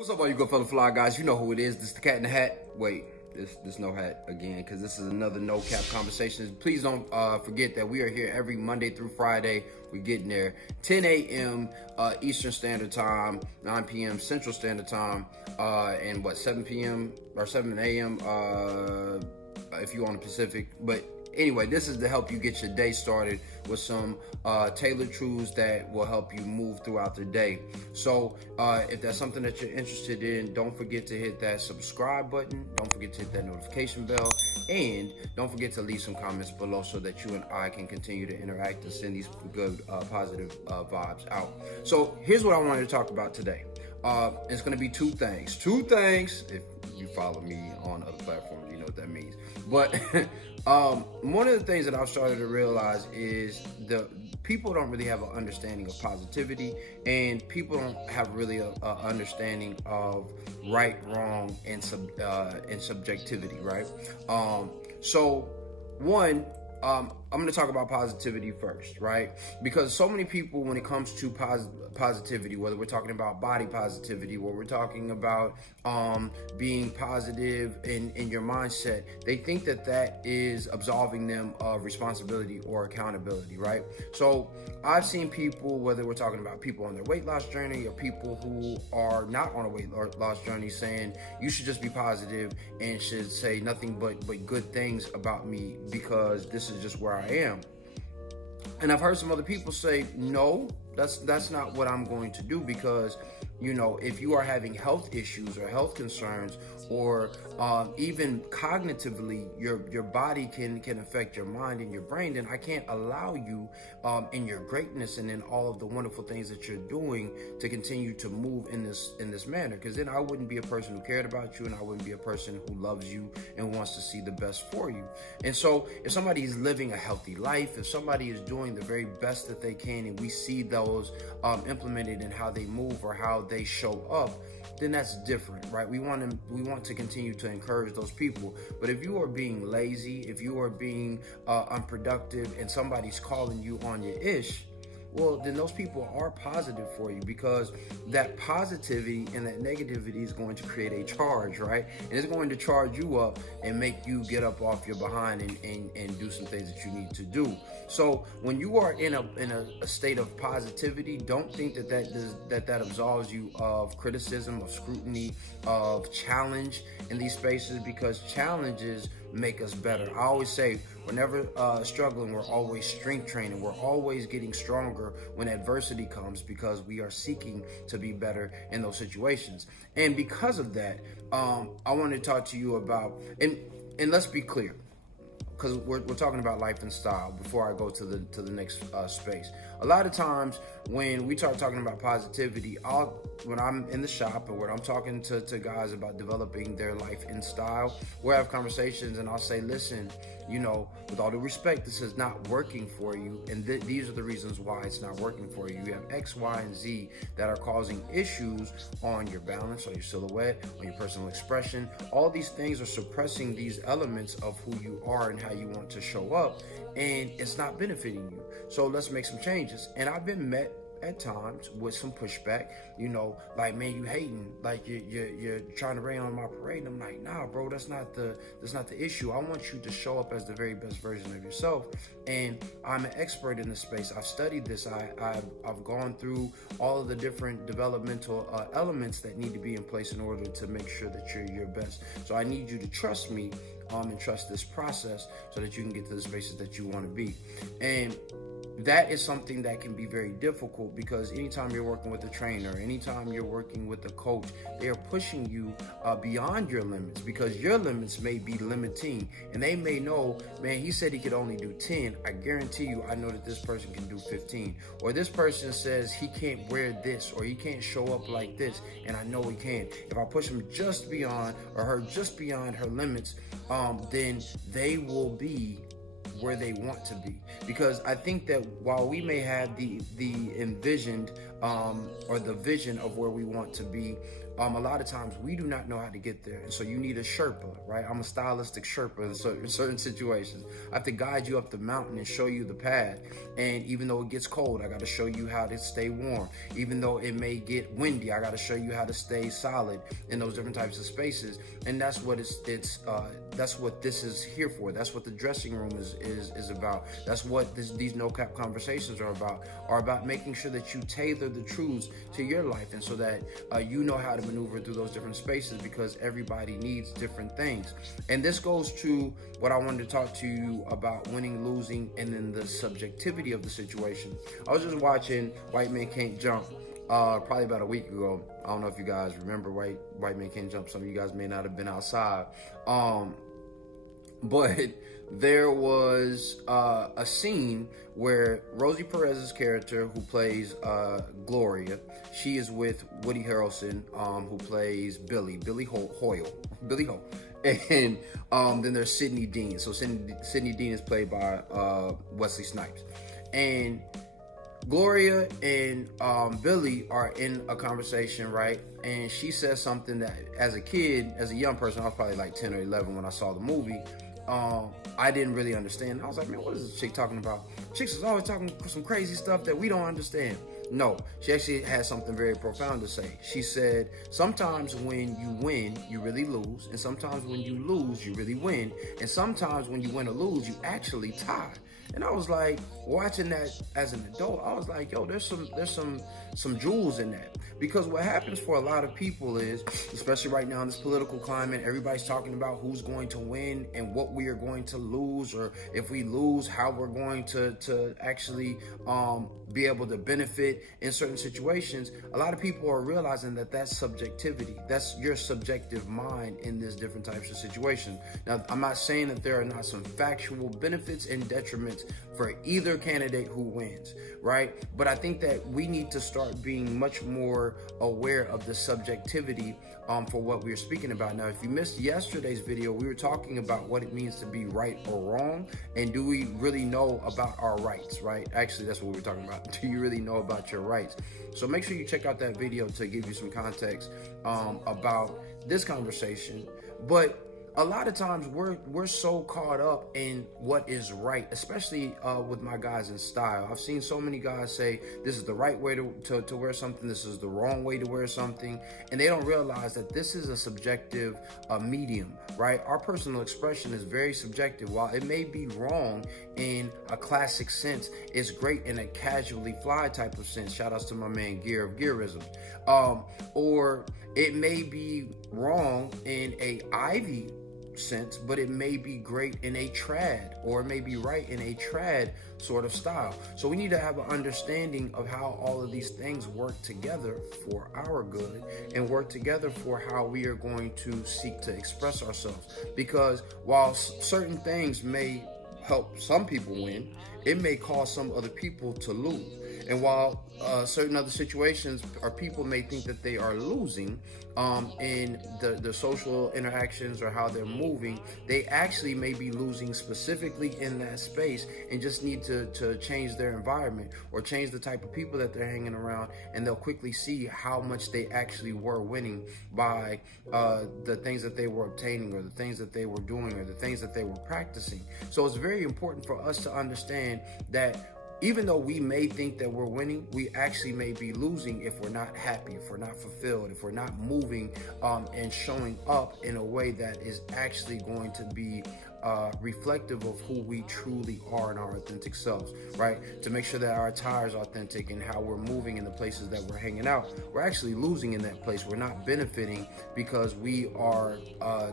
What's up, all you good fellow fly guys? You know who it is. This is the Cat in the Hat. Wait, this no hat again, because this is another no cap conversation. Please don't forget that we are here every Monday through Friday. We're getting there 10 a.m. Eastern Standard Time, 9 p.m. Central Standard Time, and 7 p.m. or 7 a.m. If you're on the Pacific. But anyway, this is to help you get your day started with some tailored truths that will help you move throughout the day. So if that's something that you're interested in, don't forget to hit that subscribe button. Don't forget to hit that notification bell. And don't forget to leave some comments below so that you and I can continue to interact and send these good, positive vibes out. So here's what I wanted to talk about today. It's going to be two things. If you follow me on other platforms, you know what that means. But one of the things that I've started to realize is people don't really have an understanding of positivity, and people don't have really a understanding of right, wrong, and subjectivity, right? So one, I'm going to talk about positivity first, right? Because so many people, when it comes to positivity, whether we're talking about body positivity, or we're talking about being positive in your mindset, they think that that is absolving them of responsibility or accountability, right? So I've seen people, whether we're talking about people on their weight loss journey or people who are not on a weight loss journey, saying you should just be positive and should say nothing but good things about me because this is just where I am. And I've heard some other people say, no, that's not what I'm going to do, because, you know, if you are having health issues or health concerns, or even cognitively, your body can affect your mind and your brain, then I can't allow you in your greatness and in all of the wonderful things that you're doing to continue to move in this manner, because then I wouldn't be a person who cared about you, and I wouldn't be a person who loves you and wants to see the best for you. And so if somebody is living a healthy life, if somebody is doing the very best that they can, and we see those implemented in how they move or how they show up, then that's different, right? We want to continue to encourage those people. But if you are being lazy, if you are being unproductive, and somebody's calling you on your ish, well, then those people are positive for you, because that positivity and that negativity is going to create a charge, right? And it's going to charge you up and make you get up off your behind and do some things that you need to do. So when you are in a state of positivity, don't think that absolves you of criticism, of scrutiny, of challenge in these spaces, because challenges make us better. I always say, we're never struggling, we're always strength training. We're always getting stronger when adversity comes, because we are seeking to be better in those situations. And because of that, I want to talk to you about, and let's be clear, because we're talking about life and style before I go to the next space. A lot of times when we start talking about positivity, when I'm in the shop or when I'm talking to guys about developing their life and style, we'll have conversations, and I'll say, listen, you know, with all due respect, this is not working for you, and these are the reasons why it's not working for you. You have X, Y, and Z that are causing issues on your balance, on your silhouette, on your personal expression. All these things are suppressing these elements of who you are and how you want to show up, and it's not benefiting you. So let's make some changes. And I've been met at times with some pushback, you know, like, man, you hating, like you're trying to rain on my parade. And I'm like, nah, bro, that's not the issue. I want you to show up as the very best version of yourself. And I'm an expert in this space. I've studied this. I've gone through all of the different developmental elements that need to be in place in order to make sure that you're your best. So I need you to trust me and trust this process so that you can get to the spaces that you want to be. And that is something that can be very difficult, because anytime you're working with a trainer, anytime you're working with a coach, they are pushing you beyond your limits, because your limits may be limiting, and they may know, man, he said he could only do 10. I guarantee you, I know that this person can do 15. Or this person says he can't wear this, or he can't show up like this, and I know he can. If I push him just beyond, or her just beyond her limits, then they will be where they want to be. Because I think that while we may have the envisioned or the vision of where we want to be, a lot of times we do not know how to get there. And so you need a Sherpa, right? I'm a stylistic Sherpa in certain situations. I have to guide you up the mountain and show you the path. And even though it gets cold, I got to show you how to stay warm. Even though it may get windy, I got to show you how to stay solid in those different types of spaces. And that's what that's what this is here for. That's what the dressing room is about. That's what these no-cap conversations are about making sure that you tailor the truths to your life, and so that you know how to maneuver through those different spaces, because everybody needs different things. And this goes to what I wanted to talk to you about: winning, losing, and then the subjectivity of the situation. I was just watching White Men Can't Jump probably about a week ago. I don't know if you guys remember White Men Can't Jump. Some of you guys may not have been outside. But there was a scene where Rosie Perez's character, who plays Gloria, she is with Woody Harrelson, who plays Billy Hoyle. And then there's Sidney Dean. So Sidney Dean is played by Wesley Snipes. And Gloria and Billy are in a conversation, right? And she says something that, as a kid, as a young person, I was probably like 10 or 11 when I saw the movie, I didn't really understand. I was like, man, what is this chick talking about? Chicks is always talking some crazy stuff that we don't understand. No, she actually had something very profound to say. She said, sometimes when you win, you really lose. And sometimes when you lose, you really win. And sometimes when you win or lose, you actually tie. And I was like, watching that as an adult, I was like, yo, there's some jewels in that. Because what happens for a lot of people is, especially right now in this political climate, everybody's talking about who's going to win and what we are going to lose, or if we lose, how we're going to actually be able to benefit in certain situations. A lot of people are realizing that that's subjectivity. That's your subjective mind in this different types of situations. Now, I'm not saying that there are not some factual benefits and detriments for either candidate who wins, right? But I think that we need to start being much more aware of the subjectivity for what we're speaking about. Now, if you missed yesterday's video, we were talking about what it means to be right or wrong, and do we really know about our rights, right? Actually, that's what we were talking about. Do you really know about your rights? So make sure you check out that video to give you some context about this conversation. But a lot of times we're so caught up in what is right, especially with my guys in style. I've seen so many guys say this is the right way to wear something, this is the wrong way to wear something, and they don't realize that this is a subjective medium, right? Our personal expression is very subjective. While it may be wrong in a classic sense, it's great in a casually fly type of sense. Shout outs to my man Gear of Gearism. Or it may be wrong in a Ivy sense, but it may be great in a trad, or it may be right in a trad sort of style. So we need to have an understanding of how all of these things work together for our good, and work together for how we are going to seek to express ourselves. Because while certain things may help some people win, it may cause some other people to lose. And while certain other situations, or people may think that they are losing in the social interactions or how they're moving, they actually may be losing specifically in that space, and just need to change their environment or change the type of people that they're hanging around, and they'll quickly see how much they actually were winning by the things that they were obtaining, or the things that they were doing, or the things that they were practicing. So it's very important for us to understand that even though we may think that we're winning, we actually may be losing if we're not happy, if we're not fulfilled, if we're not moving and showing up in a way that is actually going to be reflective of who we truly are in our authentic selves, right? To make sure that our attire is authentic, and how we're moving in the places that we're hanging out. We're actually losing in that place. We're not benefiting, because we are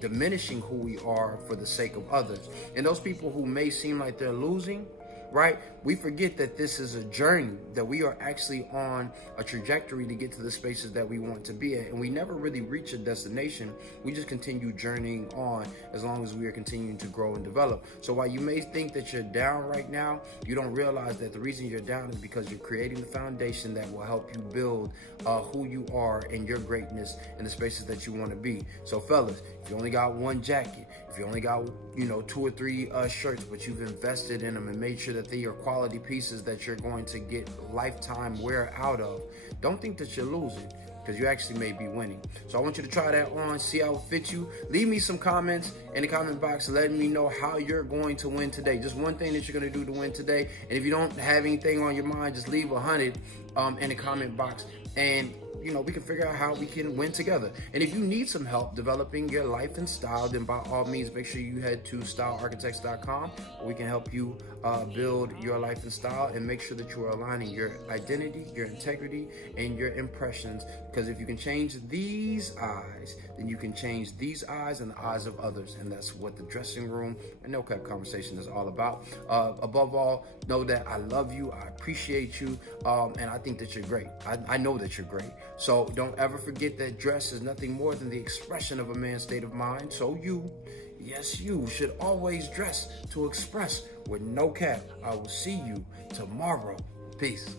diminishing who we are for the sake of others. And those people who may seem like they're losing, right? We forget that this is a journey, that we are actually on a trajectory to get to the spaces that we want to be at. And we never really reach a destination. We just continue journeying on as long as we are continuing to grow and develop. So while you may think that you're down right now, you don't realize that the reason you're down is because you're creating the foundation that will help you build who you are and your greatness in the spaces that you want to be. So fellas, if you only got one jacket, if you only got, 2 or 3 shirts, but you've invested in them and made sure that they are quality pieces that you're going to get lifetime wear out of, don't think that you're losing. because you actually may be winning. So I want you to try that on, see how it fits you. Leave me some comments in the comment box letting me know how you're going to win today. Just one thing that you're going to do to win today. And if you don't have anything on your mind, just leave 100 in the comment box, and you know, we can figure out how we can win together. And if you need some help developing your life and style, then by all means, make sure you head to stylearchitects.com, where we can help you build your life and style, and make sure that you are aligning your identity, your integrity, and your impressions. Because if you can change these eyes, then you can change these eyes and the eyes of others. And that's what the dressing room and no cap conversation is all about. Above all, know that I love you, I appreciate you, and I think that you're great. I know that you're great. So don't ever forget that dress is nothing more than the expression of a man's state of mind. So you, yes, you should always dress to express with no cap. I will see you tomorrow. Peace.